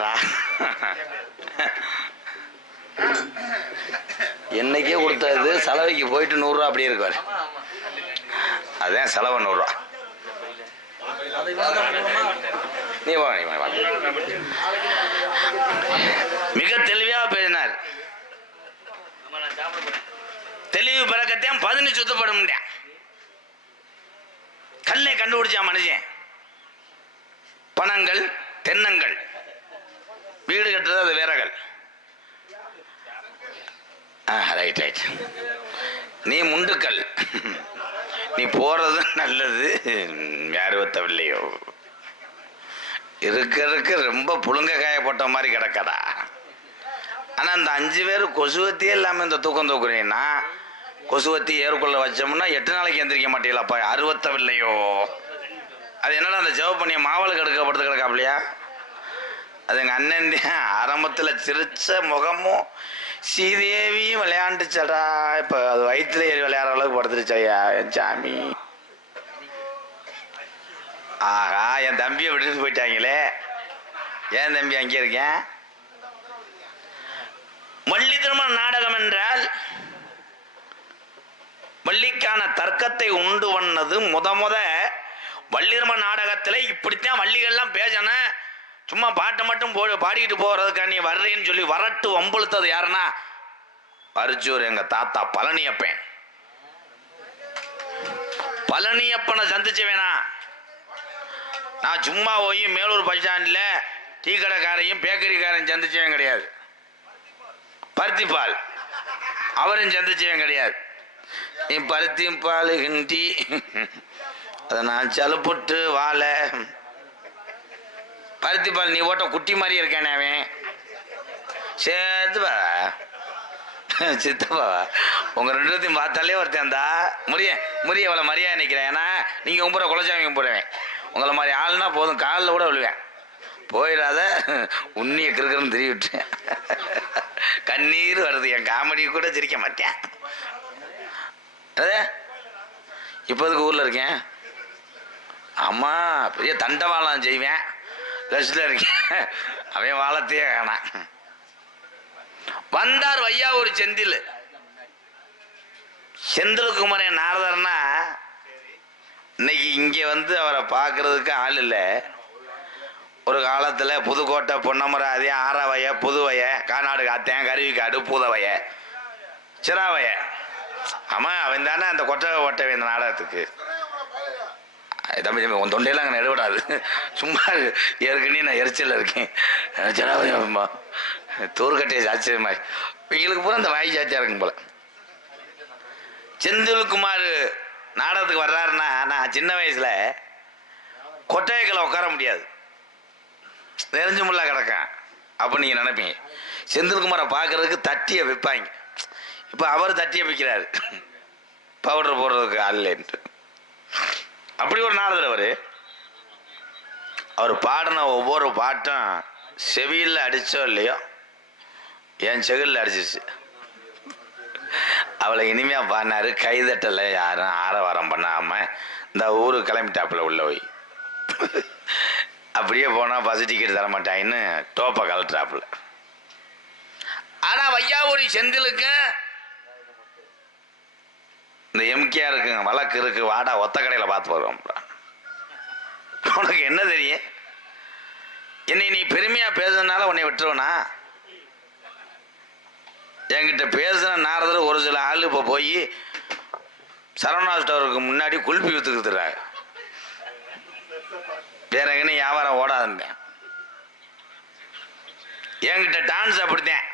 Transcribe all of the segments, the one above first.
அடடா என்னைக்கே கொடுத்தது செலவைக்கு போயிட்டு 100 ரூபா அப்படியே இருக்காரு. அதான் செலவு 100 ரூபா. நீ மிக தெளிவா பேசினார். தெளிவு பிறக்கத்தையும் 15 சுத்தப்பட முடியும். கல்லை கண்டுபிடிச்சா மனுஷன். பணங்கள் தென்னங்கள், வீடு கட்டுறது அது விறகல். Right right. நீ முண்டுக்கல், நீ போறது நல்லது. யாரு ஒத்தவில்லையோ இருக்க ரொம்ப புழுங்க காயப்பட்ட மாதிரி கிடக்கடா. ஆனா அந்த 5 பேர் கொசுவத்தியே இல்லாம இந்த தூக்கம் தூக்குறீங்கன்னா, கொசுவத்தி ஏற்கொள்ள வச்சோம்னா 8 நாளைக்கு எந்திரிக்க மாட்டீங்களாப்பா. அறுபத்தவில்லையோ அது என்னடா அந்த ஜெவப் பண்ணிய மாவளுக்கு எடுக்கப்படுத்து கிடக்காப்லையா? அது எங்க அண்ணன் ஆரம்பத்துல சிரிச்ச முகமும் ஸ்ரீதேவியும் விளையாண்டுச்சடா. இப்ப அது வயிற்றுல ஏறி விளையாடுற அளவுக்கு படுத்துருச்சையா என் சாமி. ஆஹா, என் தம்பியை விட்டுட்டு போயிட்டாங்களே. ஏன் தம்பி அங்கே இருக்கேன்? வள்ளி திருமண நாடகம் என்றால் வள்ளிக்கான தர்க்கத்தை உண்டு பண்ணது முத வள்ளி திருமண நாடகத்துல இப்படித்தான் வள்ளிகள்லாம் பேசணும். சும்மா பாட்டை மட்டும் பாடிக்கிட்டு போறதுக்கா நீ வர்றேன்னு சொல்லி வரட்டு வம்புழுத்தது யாருன்னா பரிச்சூர் எங்க தாத்தா பழனியப்பன். பழனியப்பனை சந்திச்சு வேணா. நான் சும்மா போய் மேலூர் பஸ் ஸ்டாண்டில் டீ கடைக்காரையும் பேக்கரிக்காரையும் சந்திச்சவன் கிடையாது. பருத்திப்பால் அவரையும் சந்திச்சவன் கிடையாது. நீ பருத்திப்பால் ஹிண்டி அதை நான் சலுப்புட்டு வாழ பருத்திப்பால் நீ ஓட்ட குட்டி மாதிரி இருக்கானே அவன். சேர்த்துப்பா சித்தப்பா உங்க 2 பேர்த்தையும் பார்த்தாலே ஒருத்தேன்டா முறிய எவ்வளோ மரியாதை நிற்கிறேன். ஏன்னா நீங்கள் கும்பிட்ற குலசாமி கும்பிடுவேன். உங்களை மாதிரி ஆளுனா போதும் காலில் கூட விழுவேன். போயிடாத உன்னிய கிருக்குன்னு திரி விட்டேன். கண்ணீர் வருது. என் காமெடி கூட சிரிக்க மாட்டேன். அதே இப்போதுக்கு ஊரில் இருக்கேன். அம்மா பெரிய தண்டவாளம் செய்வேன். ரெஸ்டில் இருக்கேன். அவன் வாழத்தையே காணான். வந்தார் வையா ஒரு செந்தில்குமரன் நாரதர்னா இன்னைக்கு இங்கே வந்து அவரை பார்க்கறதுக்கு ஆள் இல்லை. ஒரு காலத்தில் புதுக்கோட்டை பொன்னமராதி ஆரவய புதுவைய காநாடு காத்தேன் கருவிக்காடு பூதவைய சிராவைய. ஆமாம் அவன் தானே அந்த கொட்டை இந்த நாடகத்துக்கு. தம்பி உன் தொண்டையெல்லாம் அங்கே நடுவிடாது. சும்மா ஏற்கனவே நான் எரிச்சலில் இருக்கேன். சிராவையம்மா தூர்கட்டையை சாட்சி மாதிரி இவங்களுக்கு பூரா அந்த வாய் சாட்சியாக இருக்கும் போல. செந்தில்குமார் நாடகத்துக்கு வர்றாருன்னா நான் சின்ன வயசுல கொட்டையக்களை உட்கார முடியாது, நெறிஞ்சு முள்ளா கிடக்கேன். அப்போ நீங்கள் நினைப்பீங்க செந்தில்குமாரை பார்க்கறதுக்கு தட்டியை வைப்பாங்க. இப்போ அவர் தட்டியை வைக்கிறாரு பவுடர் போடுறதுக்கு ஆள்லேன்ட்டு. அப்படி ஒரு நாடகத்தில் அவர் பாடின ஒவ்வொரு பாட்டும் செவியில் அடித்தோ இல்லையோ என் செகிலில் அடிச்சிச்சு. அவளை இனிமையாக பாடினாரு. கைதட்டலை யாரும் ஆரவாரம் பண்ணாமல் இந்த ஊருக்கு கிளம்பிட்டாப்புல உள்ள போய் அப்படியே போனால் பஸ் டிக்கெட் தரமாட்டாயின்னு டோப்பை கலட்டுறாப்புல. ஆனால் வையாவூரி செந்திலுக்கு இந்த எம்கேஆர் இருக்குங்க வழக்கு இருக்கு. வாடா ஒத்த கடையில் பார்த்து வருவோம். உனக்கு என்ன தெரியும்? என்னை நீ பெருமையாக பேசுறதுனால உன்னை விட்டுருவனா? என்கிட்ட பேசுன நாரதர் ஒரு சில ஆள் இப்போ போய் சரவணா ஸ்டோருக்கு முன்னாடி குல்பி வித்துக்குறாங்க. வேற எங்கன்னு வியாபாரம் ஓடாதுந்தேன். என்கிட்ட டான்ஸ் அப்படித்தேன்.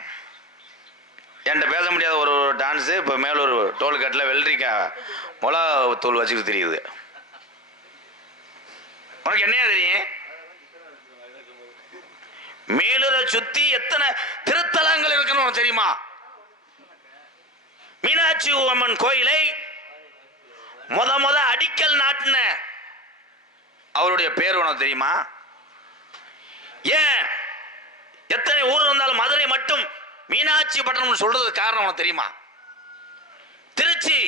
என்கிட்ட பேச முடியாத ஒரு டான்ஸு இப்போ மேலூர் டோல்கேட்டில் வெள்ளரிக்காய் மிளகா தூள் வச்சுக்கிட்டு தெரியுது. உனக்கு என்னையா தெரியும்? மேலூரை சுற்றி எத்தனை திருத்தலங்கள் இருக்குன்னு உனக்கு தெரியுமா? மீனாட்சி அம்மன் கோயிலை முத அடிக்கல் நாட்டின அவருடைய பேர் உனக்கு தெரியுமா? ஏன் எத்தனை ஊர் இருந்தாலும் மதுரை மட்டும் மீனாட்சி பட்டணம் சொல்றது காரணம் உனக்கு தெரியுமா? திருச்சி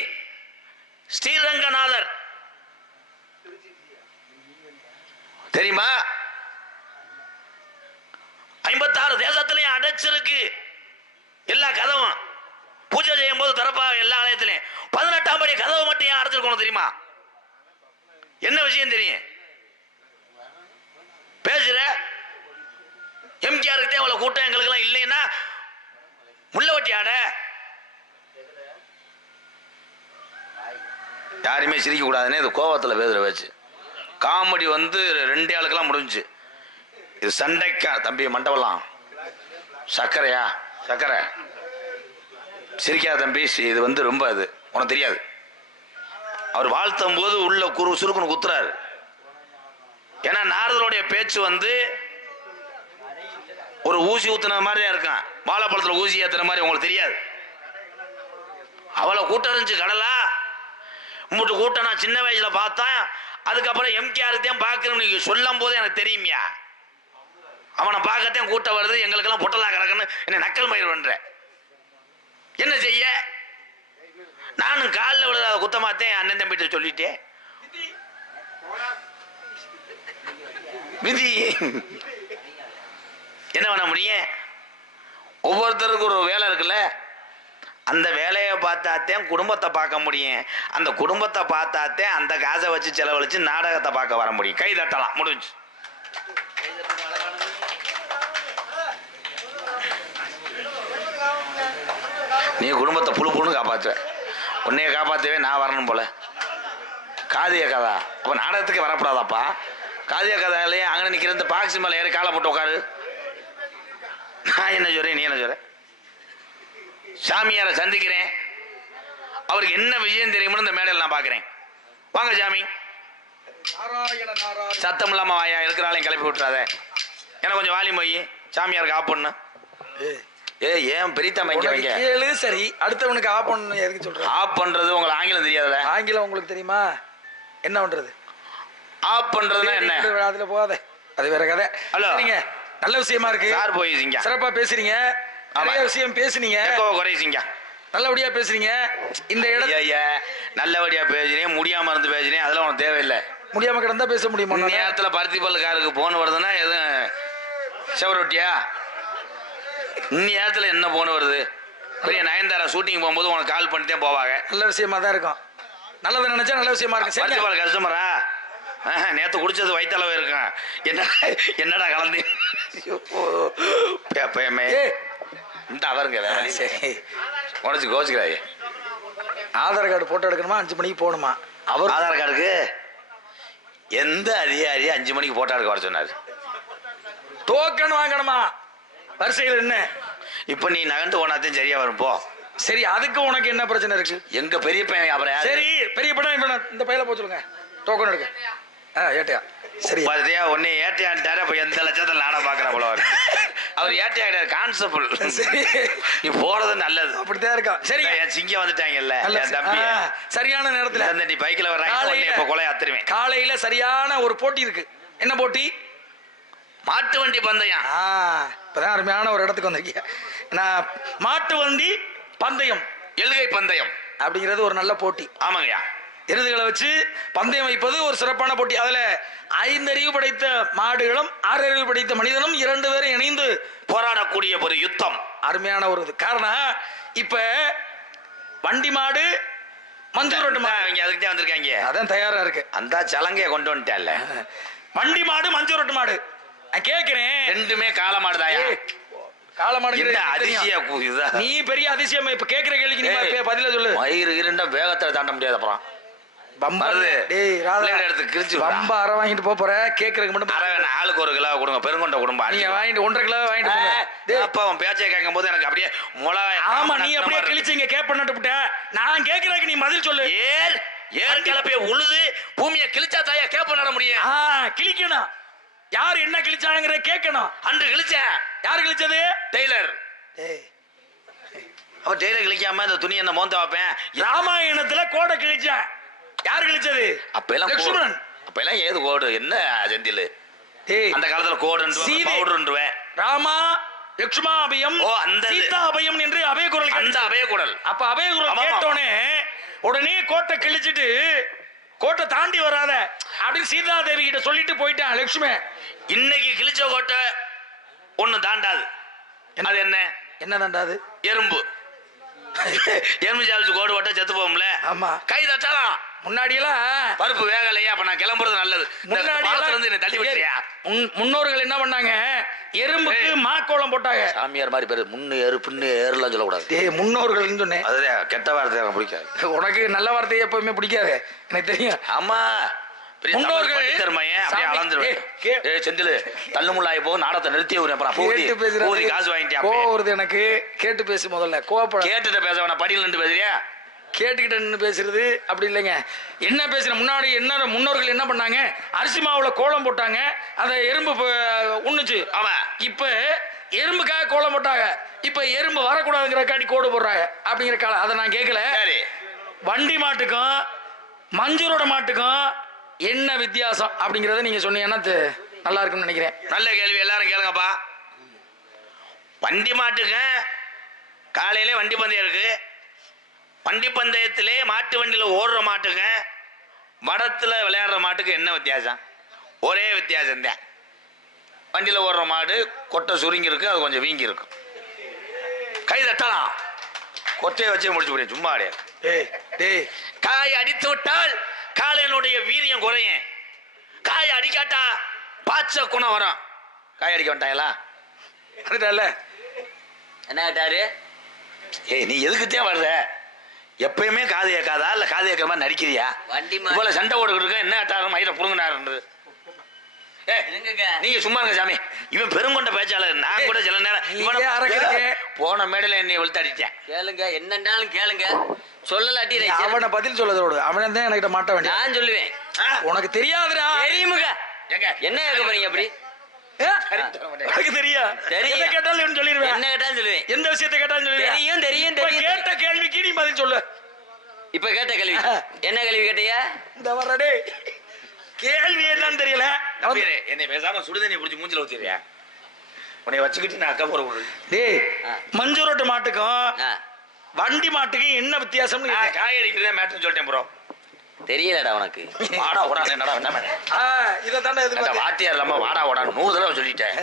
ஸ்ரீரங்கநாதர் தெரியுமா? 26 தேசத்திலையும் அடைச்சிருக்கு எல்லா கதவும். பூஜை செய்யும் போது திறப்பாக எல்லா ஆலயத்திலையும். 18ஆம் படி கதவு மட்டும் ஏன் அடைச்சிருக்கணும் தெரியுமா? என்ன விஷயம் தெரியும்? பேசுற எம்ஜிஆருக்கு அவ்வளவு கூட்டம் எங்களுக்கு எல்லாம் இல்லைன்னா முள்ளவட்டி ஆட. யாருமே சிரிக்க கூடாதுன்னு இது கோவத்துல பேசுற வச்சு காமெடி வந்து 2 ஆளுக்கெல்லாம் முடிஞ்சு. இது சண்டைக்கா தம்பி மண்டபம்லாம் சக்கரையா சக்கரை சிரிக்காத தம்பி. இது வந்து ரொம்ப அது உனக்கு தெரியாது. அவர் வாழ்த்தும் போது உள்ள சுருக்குன்னு குத்துறாரு. ஏன்னா நாரதருடைய பேச்சு வந்து ஒரு ஊசி ஊத்துன மாதிரி தான் இருக்கான். வாழைப்பழத்துல ஊசி ஏத்துற மாதிரி உங்களுக்கு தெரியாது. அவ்வளவு கூட்டம் இருந்துச்சு கடலா. உங்கள்கிட்ட கூட்டம் நான் சின்ன வயசுல பார்த்தேன். அதுக்கப்புறம் எம்கேஆர்த்தையும் பார்க்கணும் நீங்க சொல்லும் போது எனக்கு தெரியுமியா. அவனை பார்க்கத்தையும் கூட்டம் வருது, எங்களுக்கெல்லாம் பொட்டலா கிடக்குன்னு என்ன நக்கல் மயிர் பண்ற. என்ன செய்ய? நானும் காலில் விழுதாத குத்தமாத்தேன் அண்ணன் தம்பிட்டு சொல்லிட்டேன். விதி என்ன பண்ண முடியும்? ஒவ்வொருத்தருக்கும் ஒரு வேலை இருக்குல்ல. அந்த வேலையை பார்த்தாத்தேன் குடும்பத்தை பார்க்க முடியும். அந்த குடும்பத்தை பார்த்தாத்தேன் அந்த காசை வச்சு செலவழிச்சு நாடகத்தை பார்க்க வர முடியும். கை தட்டலாம், முடிஞ்சு. நீ குடும்பத்தை புழு புழுன்னு காப்பாற்ற. உன்னைய காப்பாற்றவே நான் வரணும் போல. காதிய கதா அப்போ நாடகத்துக்கு வரக்கூடாதாப்பா? காதிய கதையிலேயே அங்கே நிற்கிற இந்த பாக்ஸி மேலே ஏறி காலை போட்டு உட்காரு. நான் என்ன சொல்றேன், நீ என்ன சொல்ற? சாமியாரை சந்திக்கிறேன், அவருக்கு என்ன விஷயம் தெரியும்னு இந்த மேடையில் நான் பார்க்குறேன். வாங்க சாமி. சத்தம் இல்லாம வாயா, இருக்கிறாளையும் கிளப்பி விட்டுறாத. எனக்கு கொஞ்சம் வாலியம் போய் சாமியாருக்கு ஆப் பண்ணு. ஏன் பெரியத்தம்மா இங்க வைங்க கேளு. சரி, அடுத்தவனுக்கு ஆப் பண்ணு எதுக்கு சொல்றேன்? ஆப் பண்றது உங்களுக்கு ஆங்கிலம் தெரியாதுல? ஆங்கிலம் உங்களுக்கு தெரியுமா? என்ன பண்றது? ஆப் பண்றதுன்னா என்ன? அதுல போகாத, அது வேற கதை. ஹலோ, நல்ல விஷயமா இருக்கு சார். போயிங்க, சிறப்பா பேசுறீங்க, நிறைய விஷயம் பேசுனீங்க, குறைச்சிங்க, நல்லபடியா பேசுறீங்க. இந்த இடத்துல நல்லபடியா பேசுறீங்க, முடியாம இருந்து பேசுறீங்க, அதெல்லாம் உனக்கு தேவையில்லை. முடியாம கிடந்தா பேச முடியுமா? நேரத்துல பருத்தி பல்லுக்காருக்கு போன் வருதுன்னா எதுவும் செவரொட்டியா? நேரத்துல என்ன போன் வருது? பெரிய நயன்தாரா ஷூட்டிங் போகும்போது உனக்கு கால் பண்ணிட்டே போவாங்க. நல்ல விஷயமா தான் இருக்கும். நல்லதை நினைச்சா நல்ல விஷயமா இருக்கு. பருத்தி பால் கஸ்டமரா? நேற்று குடிச்சது வயிற்றளவு இருக்கும். என்னடா கலந்து இந்த அவருங்க சரி உடச்சு கோச்சுக்கிறாரு. ஆதார் கார்டு போட்டோ எடுக்கணுமா? 5 மணிக்கு போகணுமா? அவர் ஆதார் கார்டுக்கு எந்த அதிகாரி 5 மணிக்கு போட்டோ எடுக்க வர சொன்னார்? டோக்கன் வாங்கணுமா? வரிசையில் என்ன? இப்ப நீ நகர்ந்து போனாத்தையும் சரியா வரும் போ. சரி, அதுக்கு உனக்கு என்ன பிரச்சனை இருக்கு? எங்க பெரிய பையன் அப்புறம் சரி, பெரிய பையன் இந்த பையில போக சொல்லுங்க, டோக்கன் எடுக்க. ஏட்டையா சரி பாத்தியா ஒன்னே ஏட்டையான்ட்டாரு. அப்ப எந்த லட்சத்தில் நாடா பாக்குறா போல அவர் ஏட்டையா கான்செப்ட். சரி, நீ போறது நல்லது. அப்படித்தான் இருக்கான். சரி, என் சிங்கம் வந்துட்டாங்கல்ல என் தம்பி, சரியான நேரத்துல நீ பைக்ல வர்றாங்க. இப்ப கொலை அத்துருவேன். காலையில சரியான ஒரு போட்டி இருக்கு. என்ன போட்டி? மாட்டு வண்டி பந்தயம். இப்பதான் அருமையான ஒரு இடத்துக்கு வந்திருக்கீங்க. நான் மாட்டு வண்டி பந்தயம், எல்கை பந்தயம் அப்படிங்கிறது ஒரு நல்ல போட்டி. ஆமாங்கய்யா, எருதுகளை வச்சு பந்தயம் வைப்பது ஒரு சிறப்பான போட்டி. அதுல 5 அறிவு படைத்த மாடுகளும் 6 அறிவு படைத்த மனிதனும் 2 பேரும் இணைந்து போராடக்கூடிய ஒரு யுத்தம். அருமையான ஒரு இது. காரணம், இப்ப வண்டி மாடு மஞ்சள் ரொட்டு மாடு அதுக்கு தான் வந்திருக்காங்க. அதான் தயாரா இருக்கு. அந்த சலங்கைய கொண்டு வந்துட்டேன்ல. வண்டி மாடு மஞ்சள் ரொட்டு மாடு. நான் கேட்கிறேன், ரெண்டுமே காளை மாடு தாயா? காளை மாடு அதிசயம். நீ பெரிய அதிசயம். இப்ப கேட்கிற கேள்விக்கு நீ பதில சொல்லு. மயிறு இருண்டா வேகத்தை தாண்ட முடியாது. அப்புறம் அரை வாங்கிட்டு போற கேக்குறதுக்கு மட்டும் ஆளுக்கு 1 கிலோ கொடுங்க. பெருங்கொண்ட குடும்பம் நீங்க வாங்கிட்டு 1.5 கிலோ வாங்கிட்டு அப்ப அவன் பேச்சை கேட்கும் போது எனக்கு அப்படியே முளை. ஆமா, நீ அப்படியே கிழிச்சிங்க கேப் பண்ணிட்டு. நான் கேட்கறதுக்கு நீ பதில் சொல்லு. ஏன் கிளப்பிய உழுது பூமியை கிழிச்சா தாயா கேப் பண்ண முடியும்? கிழிக்கணும். யார் என்ன கிழிச்சாங்கிற கேட்கணும். அன்று கிழிச்ச யாரு கிழிச்சது? டெய்லர். அவ டெய்லர் கிழிக்காம இந்த துணி என்ன மோந்த வைப்பேன். ராமாயணத்துல கோடை கிழிச்ச யாரு கிழிச்சது? அப்பெல்லாம் லட்சுமணன். அப்பெல்லாம் ஏது கோடு என்ன ஜெந்தில்? அந்த காலத்துல கோடு ராமா லட்சுமா அபயம், சீதா அபயம் என்று அபயகுரல். அந்த அபயகுரல். அப்ப அபயகுரல் கேட்டோனே உடனே கோட்டை கிழிச்சிட்டு கோட்டை தாண்டி வராத அப்படின்னு சீதா தேவி கிட்ட சொல்லிட்டு போயிட்டான் லட்சுமி. இன்னைக்கு கிழிச்ச கோட்டை ஒண்ணு தாண்டாது. அது என்ன? என்ன தாண்டாது? எறும்பு. எறும்பு சாப்பிச்சு கோடு போட்டா செத்து போகும்ல. ஆமா. கை தட்டலாம். முன்னாடி எல்லாம் பருப்பு வேகலையா, அப்ப நான் கிளம்புறது நல்லது. முன்னாடி தள்ளி விட்டுறியா? முன்னோர்கள் என்ன பண்ணாங்க? எறும்புக்கு மாக்கோளம் போட்டாங்க. சாமியார் மாதிரி பேரு முன்னு ஏறு பின்னு ஏறுலாம் சொல்லக்கூடாது. முன்னோர்கள் சொன்னேன். அதுதான் கெட்ட வார்த்தை எனக்கு பிடிக்காது. உனக்கு நல்ல வார்த்தை எப்பவுமே பிடிக்காது, எனக்கு தெரியும். ஆமா, முன்னோர்கள் செந்தில் தள்ளுமுள்ளாய் போக நாடத்தை நிறுத்தி காசு வாங்கிட்டேன். எனக்கு கேட்டு பேசு முதல்ல. கோவப்பட கேட்டுட்டு பேச வேணா, படியில் நின்று பேசுறியா? கேட்டுக்கிட்ட நின்று பேசுறது அப்படி இல்லைங்க. என்ன பேசுற? முன்னாடி என்ன முன்னோர்கள் என்ன பண்ணாங்க? அரிசி மாவுல கோலம் போட்டாங்க, அதை எறும்பு உண்ணுச்சு. அவன் இப்ப எறும்புக்காக கோலம் போட்டாங்க. இப்ப எறும்பு வரக்கூடாதுங்கிற காட்டி கோடு போடுறாங்க அப்படிங்கிற காலம். அதை நான் கேட்கல. வண்டி மாட்டுக்கும் மஞ்சூரோட மாட்டுக்கும் என்ன வித்தியாசம் அப்படிங்கறத நீங்க சொன்னீங்கன்னா நல்லா இருக்குன்னு நினைக்கிறேன். நல்ல கேள்வி, எல்லாரும் கேளுங்கப்பா. வண்டி மாட்டுக்கு காலையிலே வண்டி பந்தயம் இருக்கு. வண்டி பந்தயத்திலே மாட்டு வண்டியில ஓடுற மாட்டுக்கு மடத்துல விளையாடுற மாட்டுக்கு என்ன வித்தியாசம்? ஒரே வித்தியாசம் தான். வண்டியில ஓடுற மாடு கொட்டை சுருங்கி இருக்கு, அது கொஞ்சம் வீங்கி இருக்கும். கை தட்டலாம். கொட்டையை வச்சே முடிச்சு போறேன். சும்மா அடையாது. காய் அடித்து விட்டால் காளையனுடைய வீரியம் குறையும். காய் அடிக்காட்டா பாச்ச குணம் வரும். காய் அடிக்க வந்துட்டாங்களா? என்ன கேட்டாரு? நீ எதுக்குத்தான் வர்ற? எப்பயுமே காது கேட்காதா இல்ல காது கேட்கற மாதிரி நடிக்கிறியா? வண்டி போல சண்டை ஓடுகிட்டு இருக்க. என்ன கேட்டாரு? மயில புடுங்கினாருன்றது. நீங்க சும்மா இருங்க சாமி. இவன் பெருங்கொண்ட பேச்சாளர். நான் கூட சில நேரம் போன மேடையில என்னை வெளுத்தாடிட்டேன். கேளுங்க, என்னன்னாலும் கேளுங்க. சொல்லலாட்டி அவனை பதில் சொல்லதோடு அவன் தான் எனக்கு மாட்ட வேண்டிய. நான் சொல்லுவேன். உனக்கு தெரியாதுடா. தெரியுமுங்க. என்ன கேட்க போறீங்க? அப்படி எனக்கு தெரியும். என்ன கேட்டாலும் சொல்லிடுவேன். என்ன கேட்டாலும் சொல்லுவேன். எந்த விஷயத்தை கேட்டாலும் சொல்லுவேன். தெரியும் தெரியும் தெரியும். கேட்ட கேள்விக்கு நீ பதில் சொல்லு. இப்ப கேட்ட கேள்வி என்ன கேள்வி கேட்டிய? இந்த வர்றடே கேள்வி என்னன்னு தெரியல. என்னை பேசாம சுடுதண்ணி புடிச்சு மூஞ்சில ஊத்திடுறியா? உன்னை வச்சுக்கிட்டு நான் அக்கா போற விடு. டேய், மஞ்சூரோட்டு மாட்டுக்கும் வண்டி மாட்டுக்கும் என்ன வித்தியாசம்? காய் அடிக்கிறதே மேட்டர்னு சொல்லிட்டேன் ப்ரோ. தெரியலடா உனக்கு. வாடா ஓடான்னு என்னடா என்ன பண்ண? இத தாண்டா எதிர்பார்த்தேன். வாத்தியார் இல்லாம வாடா ஓடான்னு 100 தடவை சொல்லிட்டேன்.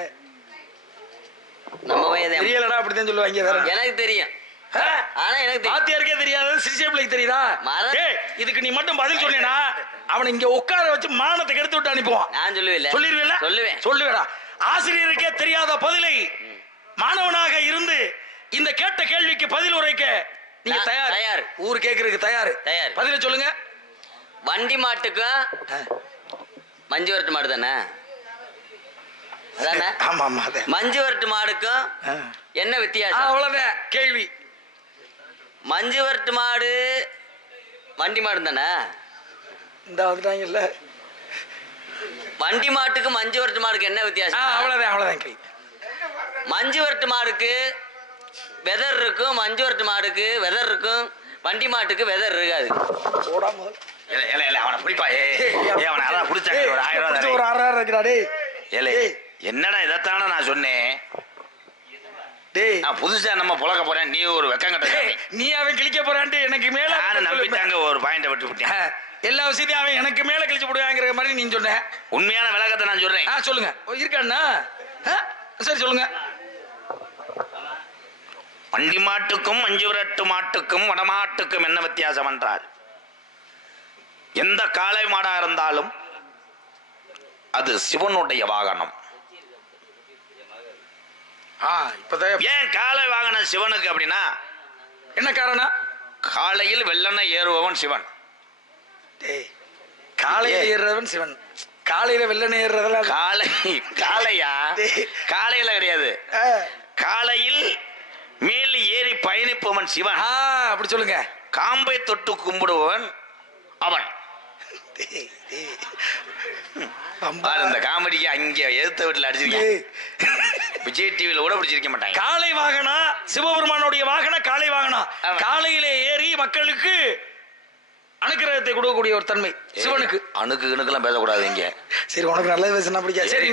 நம்ம வயதே தெரியலடா அப்படிதான் சொல்லுவாங்க. வேற எனக்கு தெரியும். ஆனா எனக்கு வாத்தியாருக்கே தெரியாது, சிசிபிளைக்கு தெரியுதா? இதுக்கு நீ மட்டும் பதில் சொன்னேனா அவனை இங்க உட்கார வச்சு மானத்தை எடுத்து விட்டு அனுப்புவான். நான் சொல்லுவேன். சொல்லிருவேல? சொல்லுவேன். சொல்லுவேடா. ஆசிரியருக்கே தெரியாத பதிலை மாணவனாக இருந்து இந்த கேட்ட கேள்விக்கு பதில் உரைக்க நீங்க தயார்? தயார். ஊர் கேக்குறதுக்கு தயார்? தயார். பதில சொல்லுங்க. வண்டி மாட்டுக்கும் மஞ்சு வரட்டு மாடு தானே? ஆமா ஆமா. மஞ்சு வரட்டு மாடுக்கும் என்ன வித்தியாசம்? அவ்வளவுதான் கேள்வி. மஞ்சு வரட்டு மாடு வண்டி மாடு தானே? இந்த வந்துட்டாங்கல்ல. வண்டி மாட்டுக்கு மஞ்சு வரட்டு மாடுக்கு என்ன வித்தியாசம்? அவ்வளவுதான் அவ்வளவுதான் கேள்வி. மஞ்சு வரட்டு மாடுக்கு வெதர் இருக்கும், மஞ்சு வரட்டு மாடுக்கு வெதர் இருக்கும், வண்டி மாட்டுக்கு வெதர் இருக்காது. என்னடா இதைத்தான நான் சொன்னேன். புதுசா நம்ம புழக்க போறேன். நீ ஒரு வெக்கங்கட்ட. நீ அவன் கிழிக்க போறான்ட்டு எனக்கு மேல நம்பிட்டாங்க. ஒரு பாயிண்ட விட்டு விட்டேன். எல்லா விஷயத்தையும் அவன் எனக்கு மேல கிழிச்சு போடுவாங்கிற மாதிரி நீ சொன்ன. உண்மையான விளக்கத்தை நான் சொல்றேன். சொல்லுங்க. இருக்காண்ணா? சரி சொல்லுங்க. வண்டி மாட்டுக்கும் மஞ்சு விரட்டு மாட்டுக்கும் வடமாட்டுக்கும் என்ன வித்தியாசம் என்றால், எந்த காளை மாடா இருந்தாலும் அது சிவனுடைய வாகனம். ஏன் காளை வாகனம் சிவனுக்கு அப்படின்னா என்ன காரணம்? காலையில் வெள்ளனை ஏறுபவன் சிவன். காலையில ஏறுறவன் சிவன். காலையில வெள்ளனை ஏறுறதெல்லாம் காளையா? காலையில கிடையாது. காலையில் மேல் ஏறி பயணிப்பவன் சிவன். அப்படி சொல்லுங்க. காம்பை தொட்டு கும்பிடுபவன் அவன். இந்த காமெடிக்கு அங்க எதிர்த்த வீட்டுல அடிச்சிருக்கேன். விஜய் டிவில கூட பிடிச்சிருக்க மாட்டாங்க. காளை வாகனம் சிவபெருமானுடைய வாகனம். காளை வாகனம் காலையிலே ஏறி மக்களுக்கு அனுக்கிரகத்தை கொடுக்கக்கூடிய ஒரு தன்மை சிவனுக்கு. அணுக்குலாம் பேசக்கூடாது இங்க. சரி, உனக்கு நல்லது பேசினா பிடிக்காது. சரி,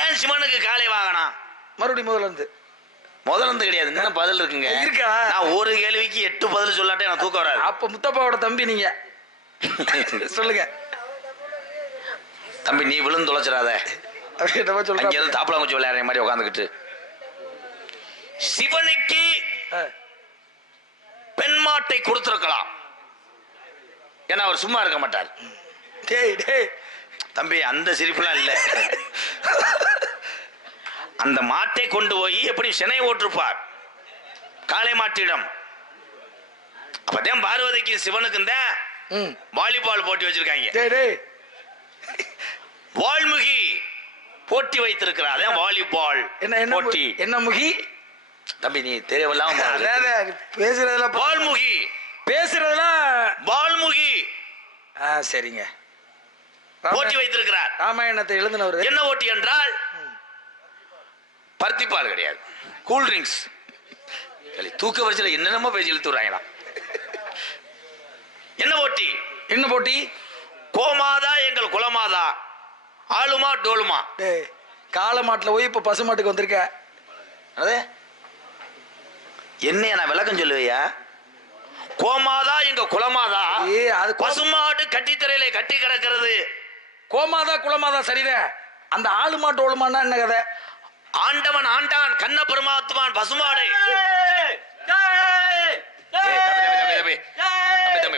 ஏன் சிவனுக்கு காளை வாகனம்? மறுபடியும் முதல்ல இருந்து கிடையாது. என்ன பதில் இருக்குங்க? இருக்கா? நான் ஒரு கேள்விக்கு 8 பதில் சொல்லாட்டே எனக்கு தூக்கம் வராது. அப்ப முத்தப்பாவோட தம்பி நீங்க சொல்லுங்க. தம்பி நீ விழுந்து தொலைச்சிடாத. என்னமோ சொல்றாங்க. அங்க இருந்து தாப்பலாங்குச்சி விளையாடுற மாதிரி உட்காந்துக்கிட்டு சிவனுக்கு பெண் மாட்டை கொடுத்திருக்கலாம். ஏன்னா அவர் சும்மா இருக்க மாட்டார். டேய் டேய் தம்பி அந்த சிரிப்புலாம் இல்ல. அந்த மாட்டை கொண்டு போய் எப்படி சினை ஓட்டிருப்பார் காளை மாட்டிடம். அப்பதான் பார்வதிக்கு சிவனுக்கு தான் வாலிபால் போட்டி வச்சிருக்காங்க. வால்முகி போட்டி வைத்திருக்கிறார். அதான் வாலிபால் போட்டி. என்ன முகி தம்பி நீ தெரியவெல்லாம் பேசுறதுல வால்முகி பேசுறதுலாம் வால்முகி சரிங்க போட்டி வைத்திருக்கிறார். ராமாயணத்தை எழுதினவர். என்ன ஓட்டி என்றால் பருத்திப்பால் கிடையாது, கூல் ட்ரிங்க்ஸ். தூக்க வரிசையில் என்னென்னமோ பேசி இழுத்துறாங்களா. என்ன போட்டி? என்ன போட்டி? கோமாதா எங்கள் குலமாதா, ஆளுமா டோலுமா. காளை மாட்டுல போய் இப்ப பசு மாட்டுக்கு வந்திருக்க. அது என்ன நான் விளக்கம் சொல்லுவையா? கோமாதா எங்க குலமாதா, அது பசுமாடு கட்டித்தரையில கட்டி கிடக்கிறது. கோமாதா குலமாதா சரிதான். அந்த ஆளுமா டோலுமான்னா என்ன கதை? ஆண்டவன் ஆண்டான் கண்ண பெருமாத்துவான் பசுமாடு.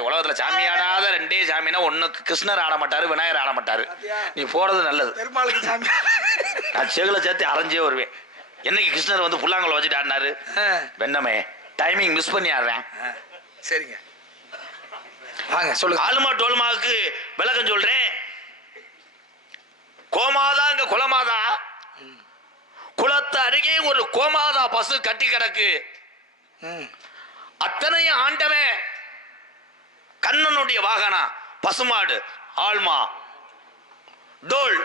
உலகத்துல சாமி ஆடாத ரெண்டே சாமினா ஒண்ணு கிருஷ்ணர் ஆட மாட்டாரு, விநாயகர் ஆட மாட்டாரு. நீ போறது நல்லது. நான் செகுல சேர்த்து அரைஞ்சே வருவேன். என்னைக்கு கிருஷ்ணர் வந்து புல்லாங்குழ வச்சுட்டு ஆடினாரு? வெண்ணமே டைமிங் மிஸ் பண்ணி ஆடுறேன். சரிங்க வாங்க சொல்லுங்க. ஆளுமா டோல்மாவுக்கு விளக்கம் சொல்றேன். கோமாதா இங்க குலமாதா, குளத்து அருகே ஒரு கோமாதா பசு கட்டி கிடக்கு. அத்தனையும் ஆண்டவன் கண்ணனுடைய வாகனம் பசுமாடு, ஆல்மா டோல்.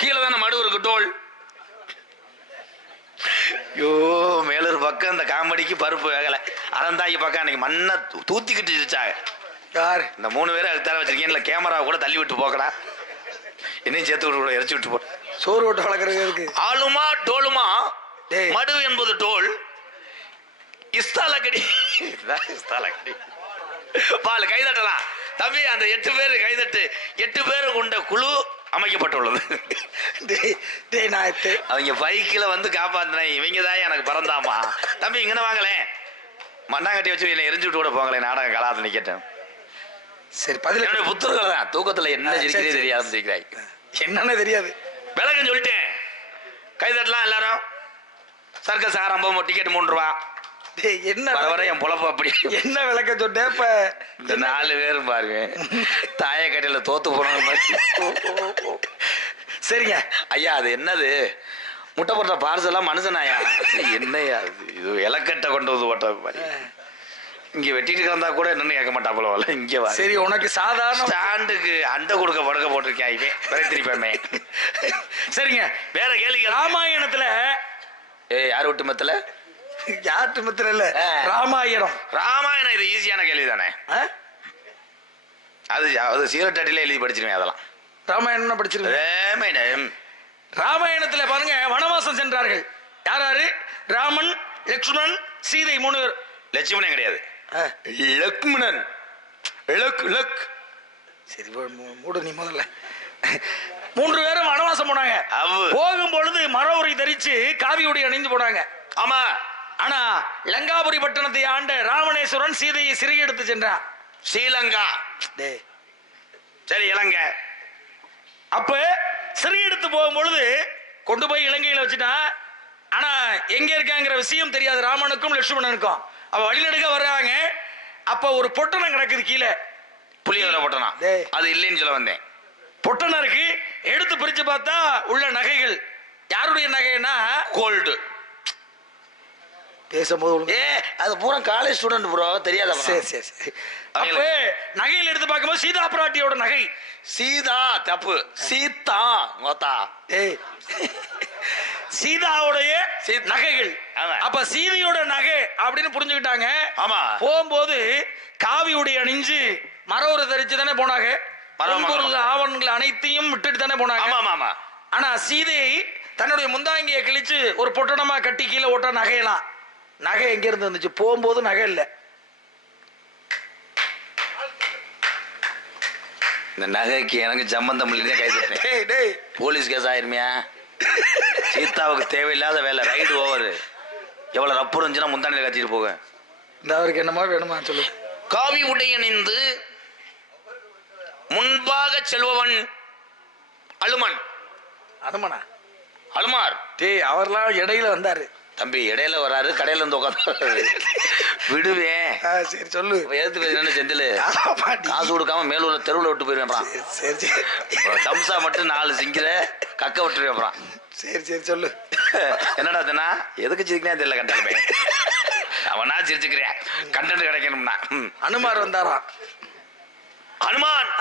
கீழே தானே மடு இருக்கு, டோல். ஐயோ மேலூர் பக்கம் இந்த காமெடிக்கு பருப்பு வேகல. அறந்தாக்கி பக்கம் அன்னைக்கு மண்ணை தூத்திக்கிட்டு இருச்சாங்க. யாரு இந்த 3 பேரை அதுக்கு தர வச்சிருக்கேன். இல்லை கேமரா கூட தள்ளி விட்டு போக்கடா, என்னையும் சேர்த்து விட்டு இறச்சி விட்டு போ. சோறு ஓட்டு வளர்க்கறது இருக்கு. ஆளுமா டோலுமா, மடு என்பது டோல். இஸ்தாலக்கடி இஸ்தாலக்கடி பால் கைதட்டலாம் தம்பி. அந்த 8 பேர் கைதட்டு. 8 பேர் கொண்ட குழு அமைக்கப்பட்டுள்ளது. அவங்க பைக்கில் வந்து காப்பாத்தின இவங்க தான் எனக்கு பிறந்தாமா. தம்பி இங்கே வாங்கலேன், மண்ணாங்கட்டி வச்சு என்ன எரிஞ்சு விட்டு கூட போங்களேன். நாடகம் கலாத நிக்கட்டேன். சரி பதில் என்னுடைய புத்தகங்கள் தான். தூக்கத்தில் என்ன சிரிக்கிறதே தெரியாது சிரிக்கிறாய். என்னன்னு தெரியாது. விளக்கம் சொல்லிட்டேன். கைதட்டலாம் எல்லாரும். சர்க்கஸ் ஆரம்பம், டிக்கெட் 3 ரூபா. என்ன வர என் பொழப்பு அப்படி. என்ன விளக்க சொன்ன? இப்ப இந்த 4 பேரும் பாருங்க தாய கடையில தோத்து போன. சரிங்க ஐயா அது என்னது? முட்டை போட்ட பார்சலா மனுஷனாயா? என்னையா இது இலக்கட்டை கொண்டு வந்து போட்ட மாதிரி. இங்க வெட்டிட்டு கிடந்தா கூட என்னன்னு கேட்க மாட்டா போல. இங்க வா. சரி உனக்கு சாதாரண ஸ்டாண்டுக்கு அண்டை கொடுக்க படுக்க போட்டிருக்கேன். இவன் விரைத்திருப்பேமே. சரிங்க வேற கேள்வி. ராமாயணத்துல யார் விட்டுமத்துல? யார்ட்டு மத்திர இல்ல, ராமாயணம். ராமாயணம் இது ஈஸியான கேள்வி தானே. அது சீரட்டட்டில எழுதி படிச்சிருவேன். அதெல்லாம் ராமாயணம் படிச்சிருக்கேன். ராமாயணத்துல பாருங்க வனவாசம் சென்றார்கள். யாராரு? ராமன், லக்ஷ்மணன், சீதை 3 பேர். லட்சுமணன் கிடையாது, லக்ஷ்மணன். சரி மூடு நீ முதல்ல. 3 பேரும் வனவாசம் போனாங்க. போகும் பொழுது மர உரை தரிச்சு காவி உடை அணிந்து போனாங்க. ஆமா. ஆனா லங்காபுரி பட்டணத்தை ஆண்ட ராவணேஸ்வரன் சீதையை சிறை எடுத்து சென்றான். ஸ்ரீலங்கா. சரி இலங்கை. அப்ப சிறை எடுத்து போகும் பொழுது கொண்டு போய் இலங்கையில வச்சுட்டான். ஆனா எங்க இருக்காங்கிற விஷயம் தெரியாது ராமனுக்கும் லட்சுமணனுக்கும். அவ வழிநடுக்க வர்றாங்க. அப்ப ஒரு பொட்டணம் கிடக்குது கீழே. புளியோதரை பொட்டணம். அது இல்லைன்னு சொல்ல வந்தேன். பொட்டணம் இருக்கு. எடுத்து பிரிச்சு பார்த்தா உள்ள நகைகள் யாருடைய நகைன்னா கோல்டு. பேசும்போது அது பூரா காலேஜ் ஸ்டூடெண்ட் ப்ரோ, தெரியாத. சரி சரி சரி. அப்ப நகையில் எடுத்து பார்க்கும்போது சீதா பிராட்டியோட நகை. சீதா தப்பு, சீதா மொத்தா. சீதாவுடைய நகைகள். அப்ப சீதையோட நகை அப்படின்னு புரிஞ்சுக்கிட்டாங்க. ஆமா. போகும்போது காவி உடை அணிஞ்சு மர ஒரு தரிச்சு தானே போனாங்க. ஆவணங்கள் அனைத்தையும் விட்டுட்டு தானே போனாங்க. ஆனா சீதையை தன்னுடைய முந்தாங்கியை கிழிச்சு ஒரு பொட்டணமா கட்டி கீழே ஓட்ட நகையெல்லாம். நகை எங்க இருந்து வந்துச்சு? போகும்போது நகை இல்ல. இந்த நகைக்கு எனக்கு சம்பந்தம் இல்லைன்னு கைது போலீஸ் கேஸ் ஆயிருமியா? சீதாவுக்கு தேவையில்லாத வேலை, ரைடு ஓவர். எவ்வளவு ரப்பு இருந்துச்சுன்னா முந்தானில கட்டிட்டு போக. இந்த அவருக்கு என்னமா வேணுமா சொல்லு. காவி உடையணிந்து முன்பாக செல்பவன் அலுமன். அனுமனா? அலுமார். டேய் அவர்லாம் இடையில வந்தாரு. தம்பி இடையில வராரு, கடையில இருந்து உட்காந்து விடுவேன். சரி சொல்லு. எதிர்த்து பேசுறேன்னு செந்தில் காசு கொடுக்காம மேலூர்ல தெருவில் விட்டு போயிருவேன். சரி சரி. தம்சா மட்டும் 4 சிங்கிற கக்க விட்டு வைப்பான். சரி சரி சொல்லு. என்னடா தானா எதுக்கு சிரிக்கனே தெரியல. கண்டாலுமே அவனா சிரிச்சுக்கிறேன், கண்டென்ட் கிடைக்கணும்னா. அனுமார் வந்தாராம். அனுமான்,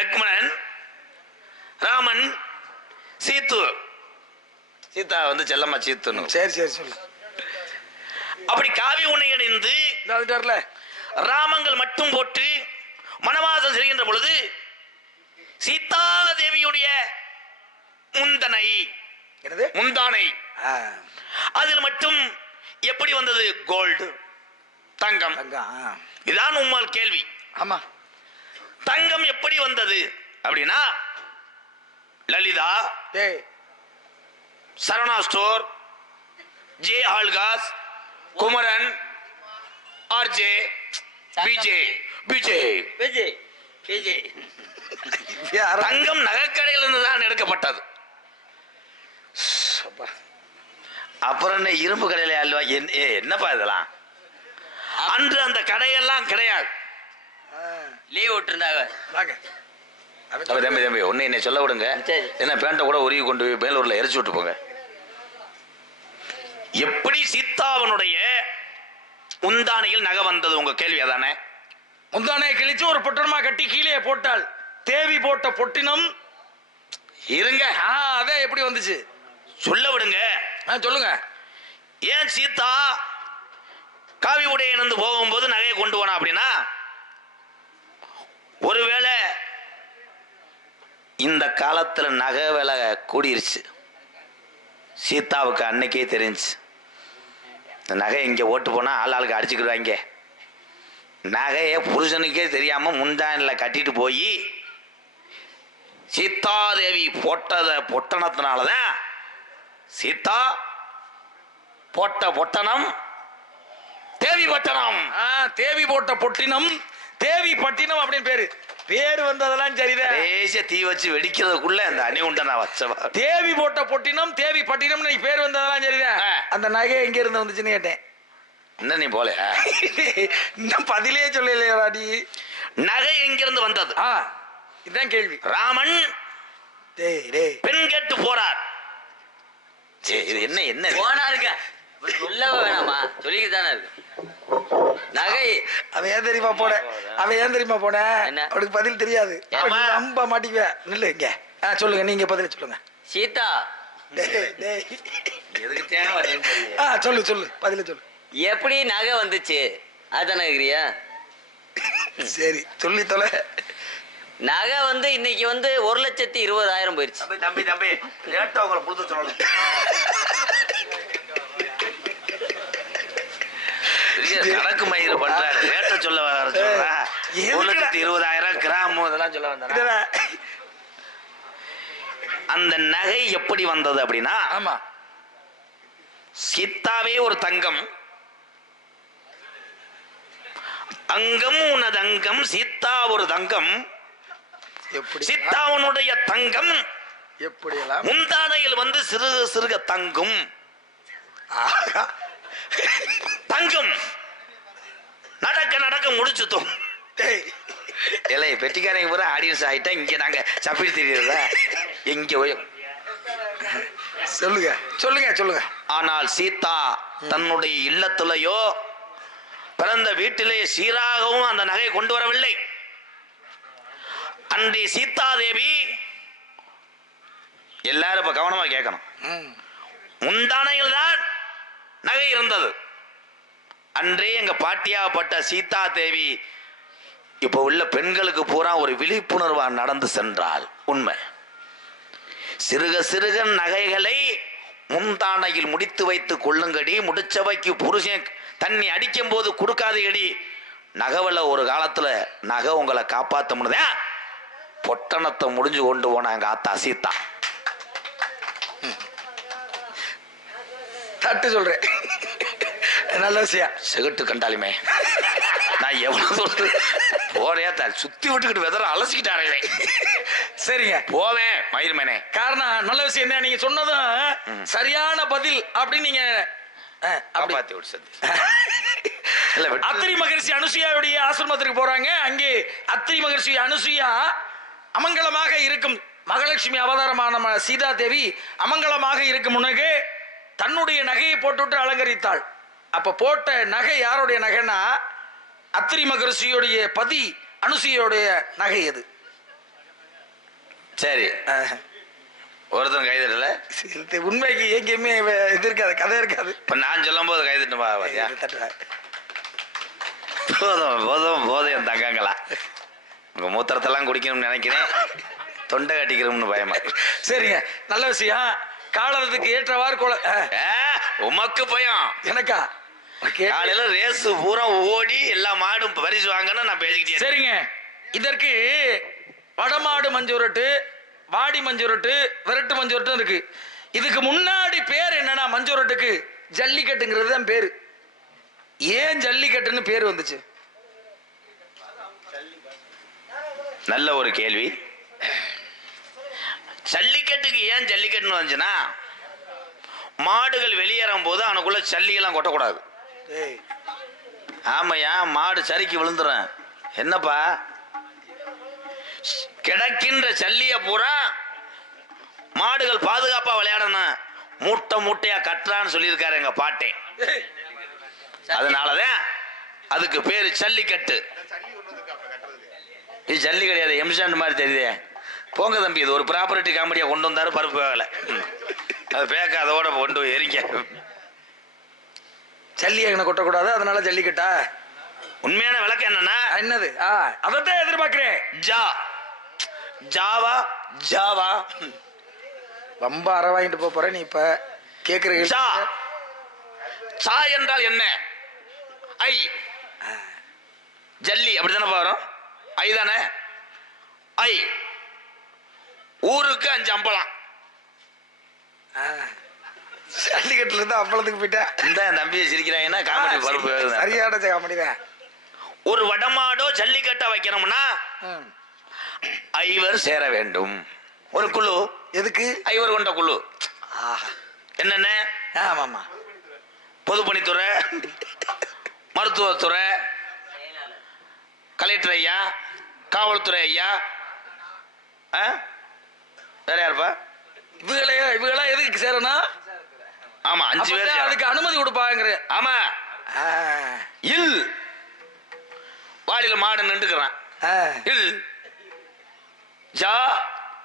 லக்ஷ்மணன், ராமன், சீத்து. சீதா வந்து செல்லம்மா சீத்துன்னு. சரி சரி சொல்லு. அப்படி காவி உணை அடைந்து ராமங்கள் மட்டும் போட்டு மனவாசம் செய்கின்ற பொழுது சீதா தேவியுடைய முந்தனை, முந்தானை, அதில் மட்டும் எப்படி வந்தது? கோல்டு, தங்கம். இதான் உம்மால் கேள்வி. ஆமா, தங்கம் எப்படி வந்தது அப்படின்னா, Lalitha, Saravana store, Joyalukkas, Kumaran, RJ, Vijay, Vijay, Vijay, Vijay. தங்கம் நகைக்கடையிலிருந்து தான் எடுக்கப்பட்டது. அப்புறம் என்ன இரும்பு கடையில அல்வா? என்னப்பா இதெல்லாம்? அன்று அந்த கடையெல்லாம் கிடையாது. லீவ் விட்டுருந்தாங்க. தம்பி தம்பி ஒன்னு என்ன சொல்ல விடுங்க. என்ன பேண்ட கூட உருவி கொண்டு போய் மேலூர்ல எரிச்சு விட்டு போங்க. எப்படி சீதாவனுடைய முந்தானையில் நகை வந்தது? உங்க கேள்வி அதானே. முந்தானையை கிழிச்சு ஒரு பொட்டனமா கட்டி கீழே போட்டால் தேவி போட்ட பொட்டினம். இருங்க, அதே எப்படி வந்துச்சு சொல்ல விடுங்க. சொல்லுங்க. ஏன் சீதா காவி உடைய இணைந்து போகும்போது நகையை கொண்டு போனா அப்படின்னா, ஒருவேளை இந்த காலத்துல நகை விலை கூடிருச்சு. சீதாவுக்கு அன்னைக்கே தெரிஞ்சு இந்த நகை இங்க ஓட்டு போனா ஆளுக்கு அடிச்சுக்கிடுவாங்க. நகையை புருஷனுக்கே தெரியாம முந்தானில கட்டிட்டு போய் சீதாதேவி போட்டத பொட்டணத்தினாலதான் சீதா போட்ட பொட்டணம் தேவி பட்டணம். தேவி போட்ட பொட்டினம், தேவி பட்டினம் அப்படின்னு பேரு. பேரு வந்ததெல்லாம் சரிதான். தேசிய தீ வச்சு வெடிக்கிறதுக்குள்ள அந்த அணி உண்ட நான் வச்சவா. தேவி போட்ட பொட்டினம், தேவி பட்டினம் பேர் வந்ததெல்லாம் சரிதான். அந்த நகை எங்க இருந்து வந்துச்சுன்னு கேட்டேன். என்ன நீ போல இன்னும் பதிலே சொல்லலையாடி. நகை எங்கிருந்து வந்தது? இதுதான் கேள்வி. ராமன் பெண் கேட்டு போறார். இது என்ன என்ன போனாருங்க சொல்லவே வேணாமா? சொல்லிக்கிட்டானே இருக்கு. நகை அவன் ஏன் தெரியுமா போன? அவன் ஏன் தெரியுமா போன? அவனுக்கு பதில் தெரியாது. நம்ப மாட்டிக்குவ. நில்லு இங்க. சொல்லுங்க, நீங்க பதில் சொல்லுங்க. சீதா சொல்லு சொல்லு பதில சொல்லு. எப்படி நகை வந்துச்சு அதானே கேக்குறியா? சரி சொல்லி தொலை. நகை வந்து இன்னைக்கு வந்து 1,20,000 போயிருச்சு. தம்பி தம்பி ரேட்டை உங்களை புடுத்து சொல்லணும். கணக்கு மயிறு பண்றாரு, ரேட்டை சொல்ல வர சொல்ற. 1,20,000 கிராம் இதெல்லாம் சொல்ல வந்தாரா? அந்த நகை எப்படி வந்தது அப்படின்னா, ஆமா, சீதாவே ஒரு தங்கம், அங்கம் உனது அங்கம், சீதா ஒரு தங்கம், சீதாவனுடைய தங்கம் எப்படியெல்லாம் முந்தானையில் வந்து சிறுக சிறுக தங்கும். தங்கம் நடக்க நடக்க முடிச்சுத்தோம். இல்லை பெட்டிக்காரங்க பூரா ஆடியன்ஸ் ஆயிட்டா இங்க நாங்க சப்பிடி தெரியுதா எங்க போய் சொல்லுங்க சொல்லுங்க சொல்லுங்க. ஆனால் சீதா தன்னுடைய இல்லத்திலேயோ பிறந்த வீட்டிலே சீராகவும் அந்த நகையை கொண்டு வரவில்லை. அன்றை சீதா தேவி, எல்லாரும் இப்ப கவனமா கேட்கணும், முந்தானையில் தான் நகை இருந்தது. அன்றே எங்க பாட்டியாப்பட்ட சீதா தேவி இப்ப உள்ள பெண்களுக்கு பூரா ஒரு விழிப்புணர்வா நடந்து சென்றால் உண்மை. சிறுக சிறுக நகைகளை முந்தானையில் முடித்து வைத்து கொள்ளுங்கடி, முடிச்சவைக்கு புருஷன் தண்ணி அடிக்கும் போது கொடுக்காதடி, நகவல ஒரு காலத்துல நகை உங்களை காப்பாத்த முடியுதா? பொட்டணத்தை முடிஞ்சு கொண்டு போனாங்க ஆத்தா சீதா. தட்டு சொல்றேன். நல்ல விஷயம். செகட்டு கண்டாலுமே நான் எவ்வளவு சொல்றது போறையா சுத்தி விட்டுக்கிட்டு வெதற அலசிக்கிட்டாரே. சரிங்க, போவேன் மயிர்மேனே. காரணம் நல்ல விஷயம் தான். நீங்க சொன்னதும் சரியான பதில் அப்படின்னு நீங்க காப்பாத்தி விட்டு அத்திரி மகரிஷி அனுசுயாவுடைய ஆசிரமத்திற்கு போறாங்க. அங்கே அத்திரி மகரிஷி அனுசுயா அமங்கலமாக இருக்கும் மகாலட்சுமி அவதாரமான சீதா தேவி அமங்கலமாக இருக்கும் முன்னே தன்னுடைய நகையை போட்டுவிட்டு அலங்கரித்தாள். அப்ப போட்ட நகை யாருடைய நகைன்னா அத்திரி மகரிஷியுடைய பதி அனுசுயோடைய நகை அது. சரி, ஒருத்தன் கைதட்டல. உண்மைக்கு எங்கேயுமே இது இருக்காது, கதை இருக்காது. இப்ப நான் சொல்லும் போது கைதட்டுமா? போதும் போதும் போதும் என் தங்கங்களா, உங்க மூத்திரத்தெல்லாம் குடிக்கணும்னு நினைக்கிறேன், தொண்டை கட்டிக்கிறோம்னு பயமா. சரிங்க, நல்ல விஷயம். காலத்துக்கு ஏற்றவாறு உமக்கு பயம் எனக்கா? காலையில ரேஸ் பூரா ஓடி எல்லா மாடும் பரிசு வாங்கன்னு நான் பேசிக்கிட்டே. சரிங்க, இதற்கு வடமாடு மஞ்சுரட்டு, வாடி மஞ்சுரட்டு, விரட்டு மஞ்சுரட்டு இருக்கு. இதுக்கு முன்னாடி பேர் என்னன்னா மஞ்சுரட்டுக்கு ஜல்லிக்கட்டுங்கிறது தான் பேரு. ஏன் ஜல்லிக்கட்டுன்னு பேர் வந்துச்சு? நல்ல ஒரு கேள்வி. ஜல்லிக்கட்டுக்கு ஏன் ஜல்லிக்கட்டுன்னு வந்துச்சுன்னா, மாடுகள் வெளியேறும் போது அவனுக்குள்ள சல்லியெல்லாம் கொட்டக்கூடாது. ஆமையா, மாடு சரிக்கு விழுந்துடும். என்னப்பா கிடக்கின்ற சல்லிய பூரா மாடுகள் பாதுகாப்பா விளையாடணும், மூட்டை மூட்டையா கட்டுறான்னு சொல்லியிருக்காரு எங்க பாட்டே. அதனாலதான் அதுக்கு பேரு ஜல்லிக்கட்டு. இது ஜல்லி கிடையாது, எம்சாண்ட் மாதிரி தெரியுதே. போங்க தம்பி, இது ஒரு ப்ராப்பர்ட்டி காமெடியா கொண்டு வந்தாரு, பருப்பு வேலை அது பேக்க அதோட கொண்டு போய் எரிங்க. ஜல்லியை கொட்டக்கூடாது, அதனால ஜல்லிக்கட்டா? உண்மையான விளக்கம் என்னன்னா என்னது? அதைத்தான் எதிர்பார்க்கிறேன். ஜாவா ஜாவா ரொம்ப அற வாங்கிட்டு போறேன் நீ. இப்ப கேக்குற சா என்றால் என்ன? ஐ. ஜல்லி அப்படித்தானே வரும், ஐ தானே? ஐ ஊருக்கு 5 அம்பலம். ஜல்லிக்கட்டுல இருந்து அம்பலத்துக்கு போயிட்டேன். இந்த நம்பியை சிரிக்கிறாங்கன்னா காமெடி பருப்பு சரியான காமெடி தான். ஒரு வடமாடோ ஜல்லிக்கட்டை வைக்கணும்னா ஐவர் சேர வேண்டும். ஒரு குழு. எதுக்கு? ஐவர் கொண்ட குழு. என்னென்ன? ஆமாமா, பொதுப்பணித்துறை, மருத்துவத்துறை, கலெக்டர் ஐயா, காவல்துறை ஐயா, வேற யாருப்பா? இவங்களா எதுக்கு சேரணும்? ஆமா, 5 பேர் அதுக்கு அனுமதி கொடுப்பாங்க. ஆமா. இல் வாடியில மாடு நின்றுக்கிறான். இல் ஜா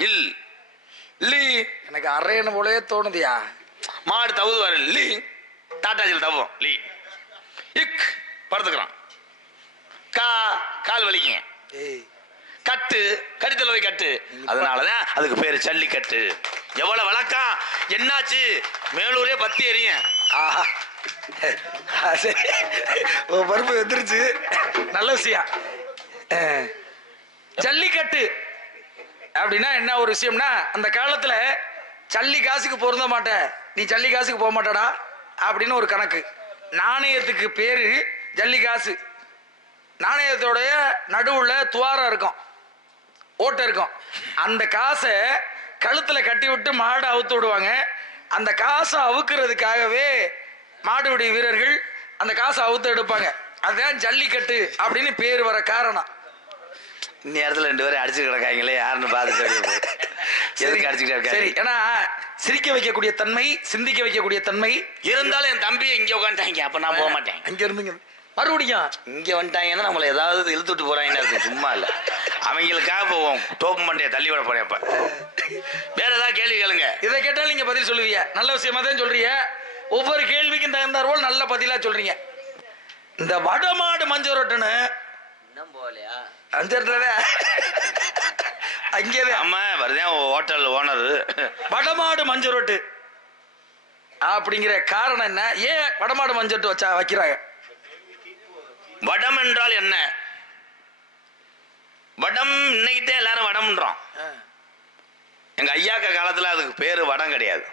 இல் லீ. எனக்கு அரையன போலயே தோணுதியா. மாடு தவுதுவாரு லீ, டாட்டாஜில் தவும் லீ. இக் படுத்துக்கிறான். கா கால் வலிக்குங்க. கட்டு கடித்தல் வை கட்டு. அதனாலதான் அதுக்கு பேரு ஜல்லிக்கட்டு. எவ்வளவு வழக்கம். என்னாச்சு? மேலூரே பத்தி எறியும். ஆஹா, பருப்பு எதிர்ச்சு. நல்ல விஷயம். ஜல்லிக்கட்டு அப்படின்னா என்ன ஒரு விஷயம்னா, அந்த காலத்துல ஜல்லி காசுக்கு பொருந்த மாட்டேன், நீ ஜல்லி காசுக்கு போக மாட்டடா அப்படின்னு ஒரு கணக்கு. நாணயத்துக்கு பேரு ஜல்லி காசு. நாணயத்தோடைய நடுவுல துவாரம் இருக்கும், ஓட்டை இருக்கும். அந்த காசை கழுத்துல கட்டி விட்டு மாடை அவுத்து விடுவாங்க. அந்த காசை அவுக்கிறதுக்காகவே மாடுபிடி வீரர்கள் அந்த காசை அவுத்து எடுப்பாங்க. அதுதான் ஜல்லிக்கட்டு அப்படின்னு பேர் வர காரணம். இந்த இடத்துல 2 பேரும் அடிச்சு கிடக்காங்களே, யாருன்னு பார்த்து எதுக்கு அடிச்சுக்கிட்டே இருக்காங்க? சரி, ஏன்னா சிரிக்க வைக்கக்கூடிய தன்மை, சிந்திக்க வைக்கக்கூடிய தன்மை இருந்தாலும் என் தம்பி இங்க உட்காந்துட்டாங்க, அப்ப நான் போக மாட்டேன். அங்க இருந்துங்க மறுபடியும் இங்க வந்துட்டாங்கன்னா நம்மள ஏதாவது இழுத்துட்டு போறாங்கன்னு சும்மா இல்ல, அவங்களுக்காக போவோம். டோப்பு மண்டையை தள்ளி விட போறேன். இப்ப வேற ஏதாவது கேள்வி கேளுங்க. இதை கேட்டாலும் நீங்க பதில் சொல்லுவீங்க. நல்ல விஷயமா தான் சொல்றீங்க. ஒவ்வொரு கேள்விக்கும் தகுந்தார் போல் நல்ல பதிலா சொல்றீங்க. இந்த வடமாடு மஞ்சரோட்டுன்னு போலையா அங்கே அம்மா வருதேன் ஹோட்டல் ஓனர். வடமாடு மஞ்சரோட்டு அப்படிங்கிற காரணம் என்ன? ஏன் வடமாடு மஞ்சரோட்டு வைக்கிறாங்க? வடம் என்றால் என்ன? வடம் இன்னைக்கு தான் எல்லாரும் வடம்ன்றோம். எங்க ஐயாக்க காலத்துல அதுக்கு பேரு வடம் கிடையாது.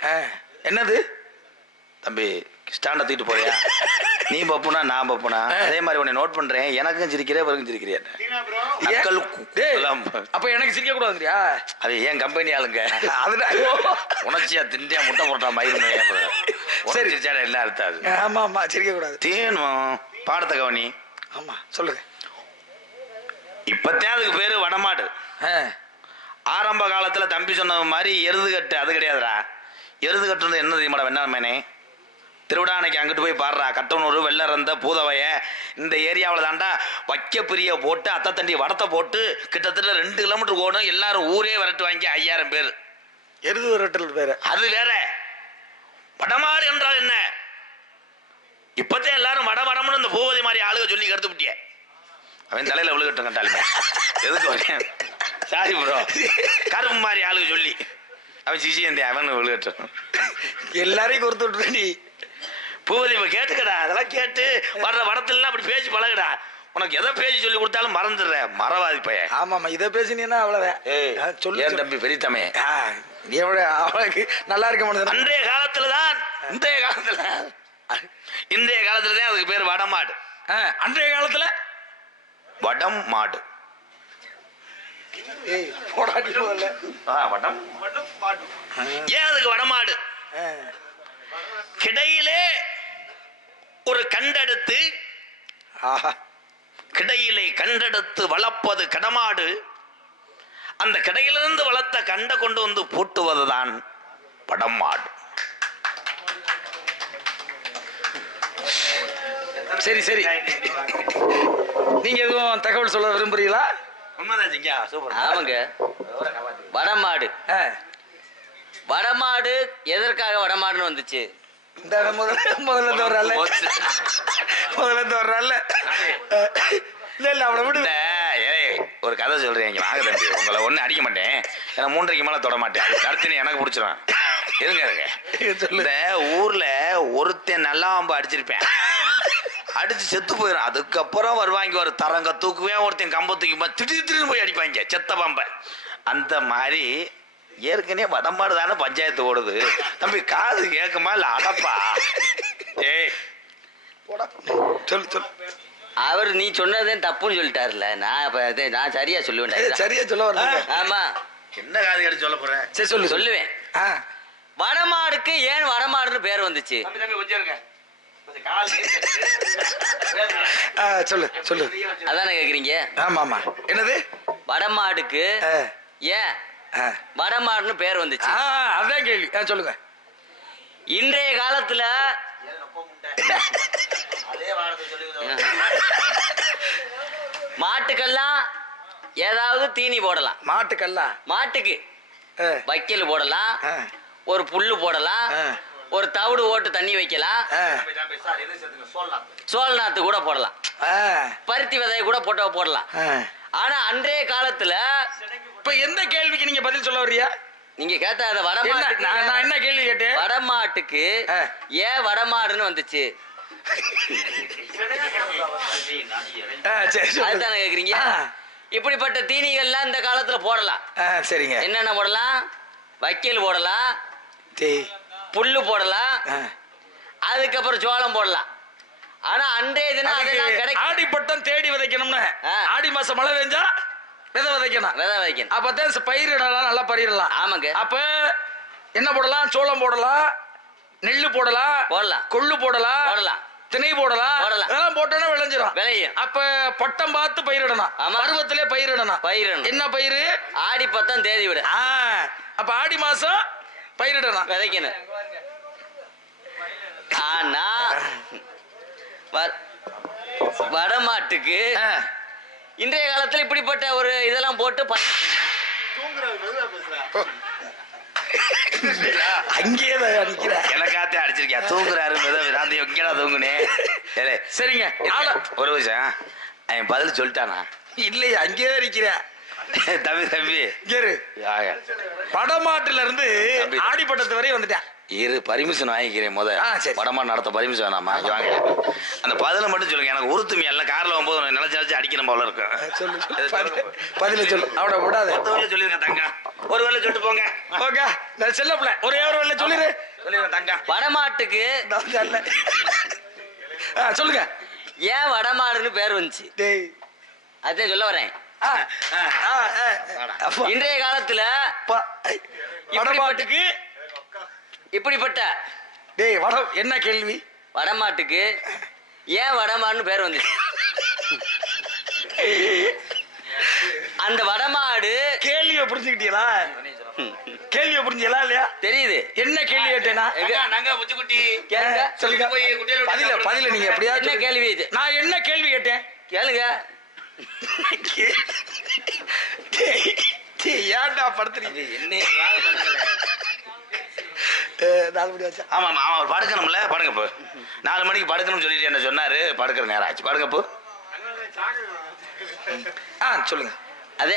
என்னது? தம்பி ஸ்டாண்ட தூக்கிட்டு போறியா? நீ பப்புனா நான் பப்புனா அதே மாதிரி உன்னை நோட் பண்றேன். எனக்கும் சிரிக்கிறேன், இவருக்கும் சிரிக்கிறியா? அப்ப எனக்கு சிரிக்க கூடாதுயா? அது ஏன் கம்பெனி ஆளுங்க உணர்ச்சியா திண்டியா முட்டை போட்டா மயிர் சரி சிரிச்சாட என்ன அர்த்தாது? ஆமா ஆமா சிரிக்க கூடாது. தீனும் பாடத்தை கவனி. ஆமா சொல்லுங்க. இப்பத்தான் அதுக்கு பேரு வடமாடு. ஆரம்ப காலத்துல தம்பி சொன்ன மாதிரி எருது கட்டு அது கிடையாதுடா. எருது கட்டுறது என்ன தெரியுமாடா? வெண்ணாமேனே திருவிடானைக்கு அங்கிட்டு போய் பாடுறா. கட்டனூர், வெள்ளறந்த, பூதவைய இந்த ஏரியாவில் தாண்டா வைக்க பிரிய போட்டு அத்தை தண்டி வடத்தை போட்டு கிட்டத்தட்ட 2 கிலோமீட்டர் ஓடும். எல்லாரும் ஊரே விரட்டு வாங்கி 5000 பேர் எருது விரட்டல் வேற, அது வேற. வடமாடு என்றால் என்ன? இப்பத்தான் எல்லாரும் வடமடம்னு இந்த பூவதி மாதிரி ஆளுக சொல்லி கருத்து விட்டிய. அவன் தலையில விழுகட்டும் கட்டாலுமே எதுக்கு வரேன்? சாரி ப்ரோ, கரும்பு மாதிரி ஆளுக சொல்லி அவன் சிசியந்தி அவன் விழுகட்டும். எல்லாரையும் கொடுத்து விட்டுரு நீ. பூவதி கேட்டுக்கடா, அதெல்லாம் கேட்டு வர்ற வடத்துலாம் அப்படி பேசி பழகுடா. உனக்கு எதை பேசி சொல்லி கொடுத்தாலும் மறந்துடுற மறவாதி பையன். ஆமாமா இதை பேசினீன்னா அவ்வளவுதான். சொல்லு ஏன் தம்பி பெரியத்தமே அவளுக்கு நல்லா இருக்க முடியாது. அன்றைய காலத்துலதான் இன்றைய காலத்துலதான் அதுக்கு பேர் வடமாடு. அன்றைய காலத்துல வடம் மாடு. வடம் ஏன் அதுக்கு வடமாடு? கிடையிலே ஒரு கண்டெடுத்து கிடையிலே கண்டெடுத்து வளர்ப்பது கடமாடு. அந்த கடையிலிருந்து வளர்த்த கண்டை கொண்டு வந்து பூட்டுவதுதான் வடமாடு. சரி சரி, நீங்க எதுவும் தகவல் சொல்ல விரும்புறீங்களா? ஆமாங்க. வடமாடு வடமாடு எதற்காக வடமாடுன்னு வந்துச்சு? இந்த முதல்ல வர்றால இல்ல இல்ல அவளை விடு. ஒரு கதை சொல்றேன் வாங்க தம்பி. உங்களை ஒண்ணு அடிக்க மாட்டேன், ஏன்னா 3:30க்கு மேல தொட மாட்டேன். அது அடுத்து எனக்கு பிடிச்சிடும். இருங்க இந்த ஊர்ல ஒருத்தன் நல்லா அடிச்சிருப்பேன், அடிச்சு செத்து போயிடும். அதுக்கப்புறம் வருவாங்க ஒரு தரங்க தூக்குவேன், ஒருத்தன் கம்பத்துக்கு திடீர்னு போய் அடிப்பாங்க செத்த பாம்ப. அந்த மாதிரி ஏற்கனவே வடமாடு தானே பஞ்சாயத்து ஓடுது. தம்பி காது கேட்குமா இல்ல அடப்பா? ஏய் சொல்லு சொல்லு. அவர் நீ சொன்னதே தப்புன்னு சொல்லிட்டாருல. நான் சரியா சொல்லுவேன். சரியா சொல்ல வரல. ஆமா, என்ன காது கேட்டு சொல்ல போறேன்? சரி சொல்லுவேன். வடமாடுக்கு ஏன் வடமாடுன்னு பேர் வந்துச்சு? சொல்லு சொல்லு. அதானே கேக்குறீங்க? ஆமா ஆமா. என்னது? வடமாடுக்கு ஏன் வடமாடுன்னு பேர் வந்துச்சு? அதான் கேள்வி. சொல்லுங்க. இன்றைய காலத்துல மாட்டுக்கெல்லாம் ஏதாவது தீனி போடலாம். மாட்டுக்கு வைக்கல் போடலாம், ஒரு புல்லு போடலாம், ஒரு தவிடு ஓட்டு தண்ணி வைக்கலாம், சோழநாத்து கூட போடலாம், பருத்தி விதையை கூட போடலாம். ஆனா அன்றைய காலத்துல இப்ப எந்த கேள்விக்கு நீங்க பதில் சொல்ல வர்றியா? நீங்க கேட்ட நான் என்ன கேள்வி கேட்டேன்? வடமாட்டுக்கு ஏன் வடமாடுன்னு வந்துச்சு அதுதானே கேக்குறீங்க? இப்படிப்பட்ட தீனிகள்லாம் இந்த காலத்துல போடலாம். சரிங்க. என்னென்ன போடலாம்? வைக்கல் போடலாம், புல்லு போடலாம், அதுக்கப்புறம் சோளம் போடலாம். ஆனா அன்றைய தினம் அதெல்லாம் கிடைக்கும். ஆடிப்பட்டம் தேடி விதைக்கணும்னு ஆடி மாசம் மழை பெஞ்சா விதை விதைக்கணும். அப்பதான் பயிரிடலாம், நல்லா பயிரிடலாம். ஆமாங்க. அப்ப என்ன போடலாம்? சோளம் போடலாம், நெல்லு போடலாம், கொள்ளு போடலாம், திணை போடலாம். இதெல்லாம் போட்டோன்னா விளைஞ்சிடும். அப்ப பட்டம் பார்த்து பயிரிடணும், பருவத்திலே பயிரிடணும். என்ன பயிர்? ஆடி பத்தம் தேதி விட. அப்ப ஆடி மாசம் பயிரிடணும், விதைக்கணும். ஆனா வடமாட்டுக்கு இன்றைய காலத்துல இப்படிப்பட்ட ஒரு இதெல்லாம் போட்டு எனக்காத்தே அடிச்சிருக்கியா? தூங்குறாரு எங்கடா தூங்குனேன். சரிங்க, ஒரு விஷயம் அவன் பதில் சொல்லிட்டானா? இல்லையா, அங்கேயே இருக்கிறேன். தம்பி வடமாட்டுல இருந்து ஆடிப்பட்டத்து வரையும் வந்துட்டேன். இரு பர்மிஷன் வாங்கிக்கிறேன் முத. சரி. வடமாடு நடத்த பர்மிஷன் வேணாமா? வாங்க. அந்த பதில மட்டும் சொல்லுங்க. எனக்கு உறுத்துமே எல்லாம் கார்ல போகும்போது நினைச்சு அடிக்கணும் போல இருக்கும். சொல்லு பதில சொல்லு. அவட விடாத. சொல்லிருங்க தங்க. ஒரு வேலை சொல்லிட்டு போங்க. ஓகே நான் செல்ல பிள்ளை ஒரே ஒரு வேலை சொல்லிடு. சொல்லிருங்க தங்க. வடமாட்டுக்கு சொல்லுங்க. ஏன் வடமாடுன்னு பேர் வந்துச்சு? டேய் அதான் சொல்ல வரேன். இன்றைய காலத்துல வடமாட்டுக்கு இப்படிப்பட்ட டேய் வடம் என்ன கேள்வி? வடமாட்டுக்கு ஏன் வடமாடுன்னு பேர் வந்துச்சு? அந்த வடமாடு கேள்வியை புரிஞ்சுக்கிட்டீங்களா? கேள்வியை புரிஞ்சீங்களா இல்லையா? தெரியுது. என்ன கேள்வி கேட்டேனா? நாங்க முச்சுக்குட்டி கேளுங்க. சொல்லுங்க. பதில நீங்க எப்படியா என்ன கேள்வி இது? நான் என்ன கேள்வி கேட்டேன் கேளுங்க. ஏன்டா படுத்துறீங்க? என்ன 4 மணி ஆச்சா? ஆமா ஆமா அவர் படுக்கணும்ல. படுங்க போ. 4 மணிக்கு படுக்கணும்னு சொல்லிட்டு என்ன சொன்னாரு. படுக்கிற நேரம் ஆச்சு. படுங்க போ. சொல்லுங்க. அதே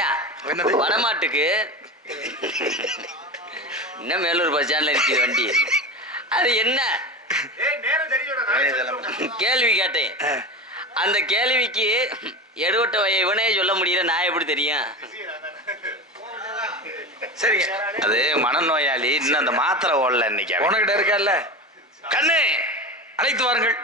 என்னது? வடமாட்டுக்கு இன்னும் மேலூர் பஸ் ஸ்டாண்ட்ல இருக்குது வண்டி. அது என்ன கேள்வி கேட்டேன். அந்த கேள்விக்கு எடுவட்ட இவனே சொல்ல முடியல. நான் எப்படி தெரியும்? சரிங்க. அது மனநோயாளி. இன்னும் அந்த மாத்திரை ஓடல இன்னைக்கு. உனக்கிட்ட இருக்கா? கண்ணு அழைத்து வாருங்கள்.